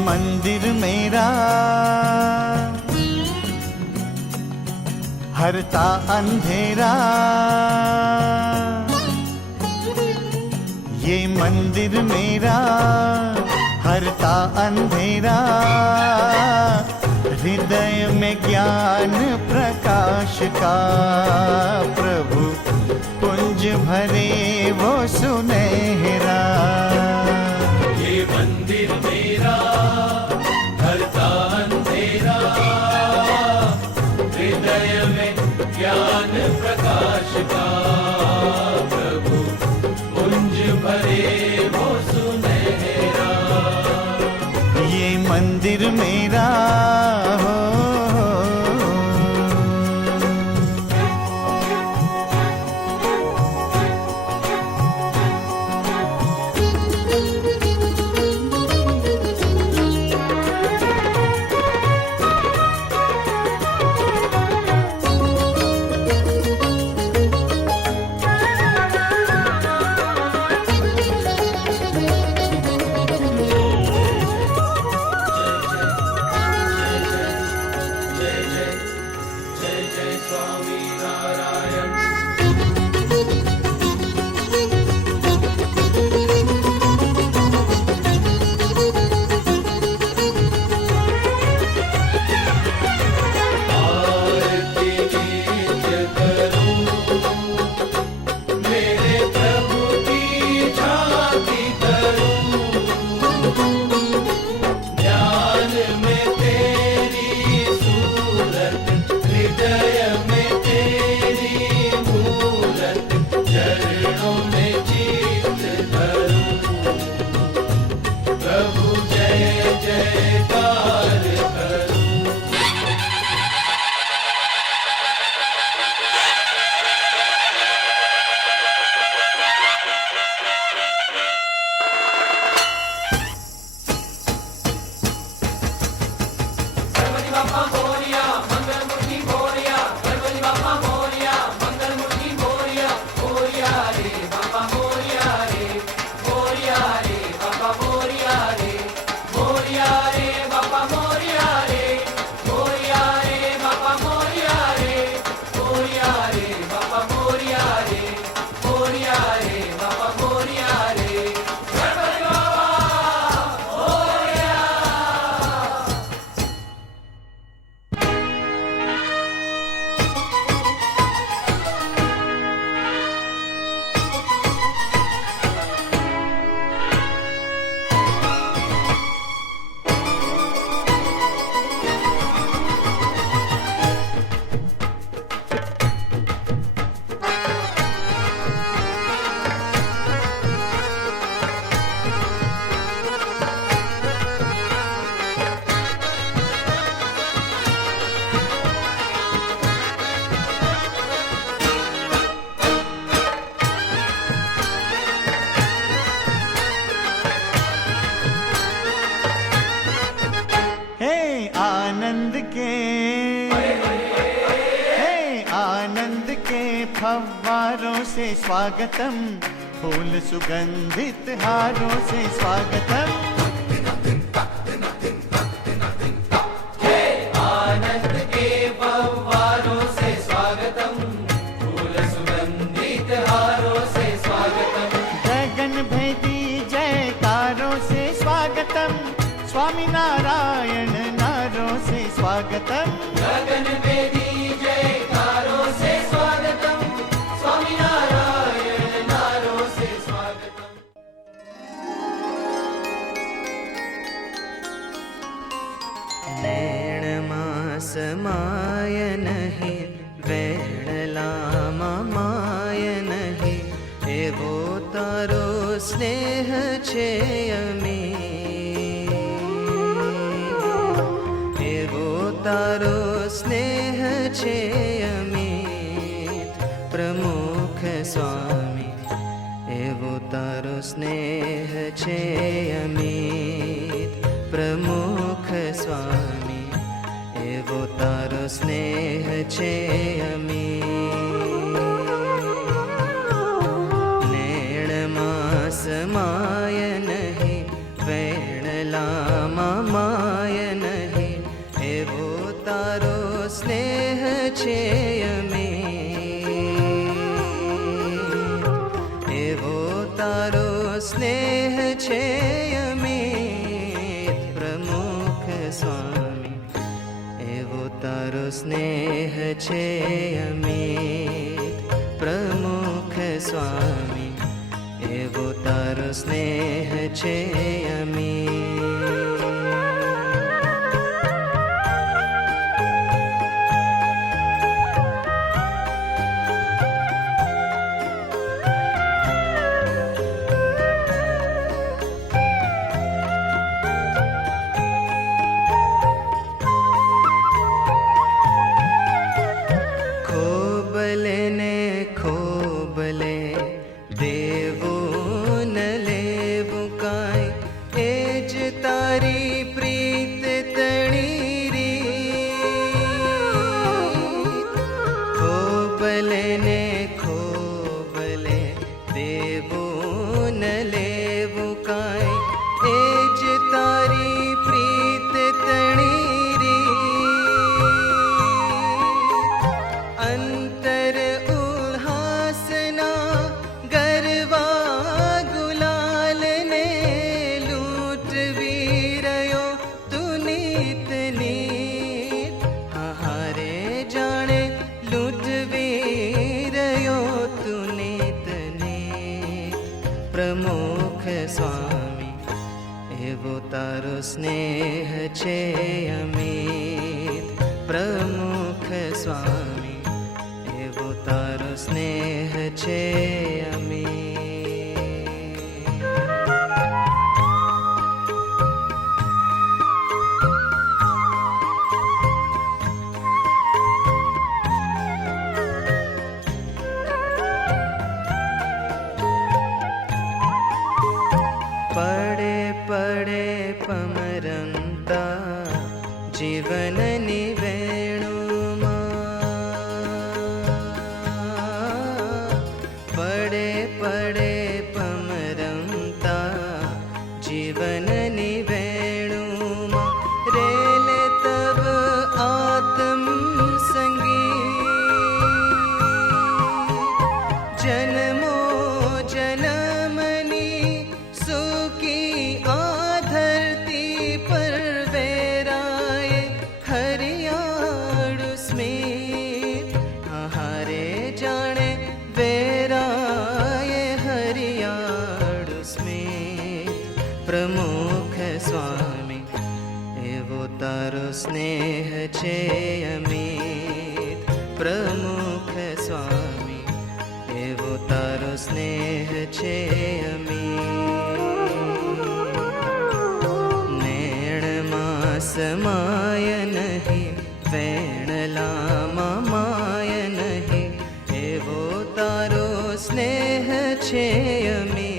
मंदिर मेरा हरता अंधेरा, ये मंदिर मेरा हरता अंधेरा, हृदय में ज्ञान प्रकाश का प्रभु पुंज भरे वो सुनहरा। ये मंदिर मेरा हरता अंधेरा, हृदय में ज्ञान प्रकाश का प्रभु पुंज भरे वो सुनहरा। ये मंदिर मेरा हो। फव्वारों से स्वागतम, फूल सुगंधित हारों से स्वागतम। आनंद के फव्वारों से स्वागतम, फूल सुगंधित हारों से स्वागतम। गगन भेदी जयकारों से स्वागतम, स्वामी नारायण नारों से स्वागतम। गगन भेदी जयकारों से स्वागतम, स्वामी नारायण नारों से स्वागतम। नैण मास माय नहीं, वेणला माय नहीं, एवो तारो સ્નેહ છે અમિત, એવો તારો સ્નેહ છે અમિત પ્રમુખ સ્વામી, એવો તારો સ્નેહ છે અમિત પ્રમુખ સ્વામી, એવો તારો સ્નેહ છે અમિત. નેણમાં સમાય નહીં, વેણલામાં માય નહીં, એવો તારો સ્નેહ છે અમિત, એવો તારો સ્નેહ છે અમિત પ્રમુખ સ્વામી, એવો તારો સ્નેહ છે અમિત પ્રમુખ સ્વામી, એવો તારો સ્નેહ છે અમિત. ખોબલે ને ખોબલે દેવું ન લેવું કાંઈ, એ જ તારી પ્રીત તણી રીત. ખોબલે ને ખોબલે દેવું ન લેવું કાંઈ, એ જ તારી પ્રીત તણી રીત. અંતર ઉલ્હાસના ગરવા ગુલાલ ને લૂંટવી રહ્યો તું નીત નીત. હારે જાણે લૂંટવી રહ્યો તું નીત નીત પ્રમુખ સ્વામી, એવો તારો સ્નેહ છે અમિત પ્રમુખ સ્વામી, એવો તારો સ્નેહ છે અમિત. પડે પડે પમરંતા જીવનની વેણુમાં, પડે પડે પમરંતા જીવનની વેણુમાં, રેલે તબ આત્મ સંગીત. જન્મો જન્મની સુકી આ ધરતી પર વેરાય હરિયાળું સ્મિત. હારે જાણે વેરાય હરિયાળું સ્મિત પ્રમુખ સ્વામી, એવો તારો સ્નેહ છે અમિત પ્રમુખ સ્વામી, એવો તારો સ્નેહ છે અમિત. નેણમાં સમાય નહીં, વેણલામાં માય નહીં, એવો તારો સ્નેહ છે અમિત,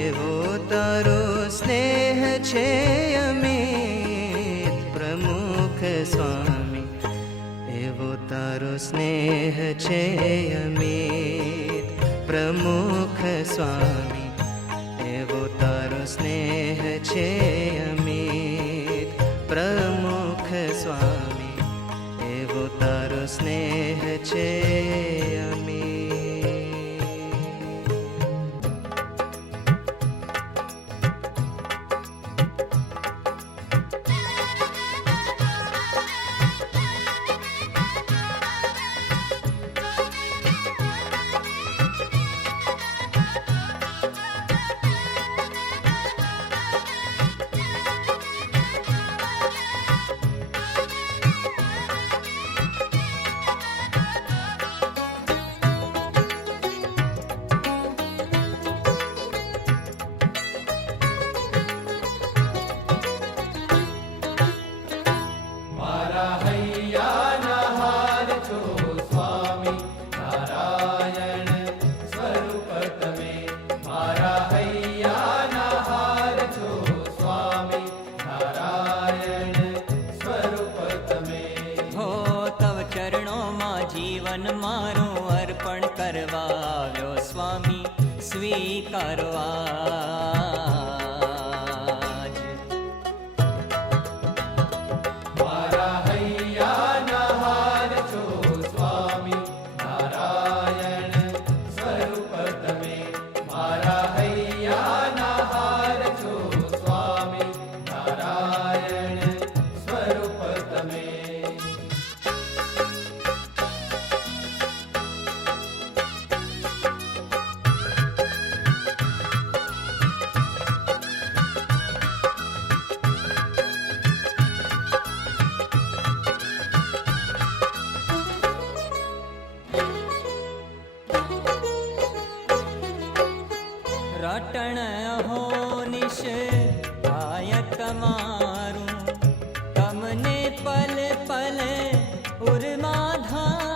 એવો તારો સ્નેહ છે અમિત પ્રમુખ સ્વામી, એવો તારો સ્નેહ છે અમિત પ્રમુખ સ્વામી, એવો તારો સ્નેહ છે અમિત પ્રમુખ સ્વામી, એવો તારો સ્નેહ છે અમિત. જીવન મારું અર્પણ કરવા આવ્યો સ્વામી સ્વીકારો આજ. મારા હૈયાના હાર છો સ્વામી નારાયણ સ્વરૂપ તમે. મારા હૈયાના હાર છો સ્વામી નારાયણ સ્વરૂપ તમે. રટણ હો નિશ થાય તમારું તમને પલ પલ ઉર્મા ધારું.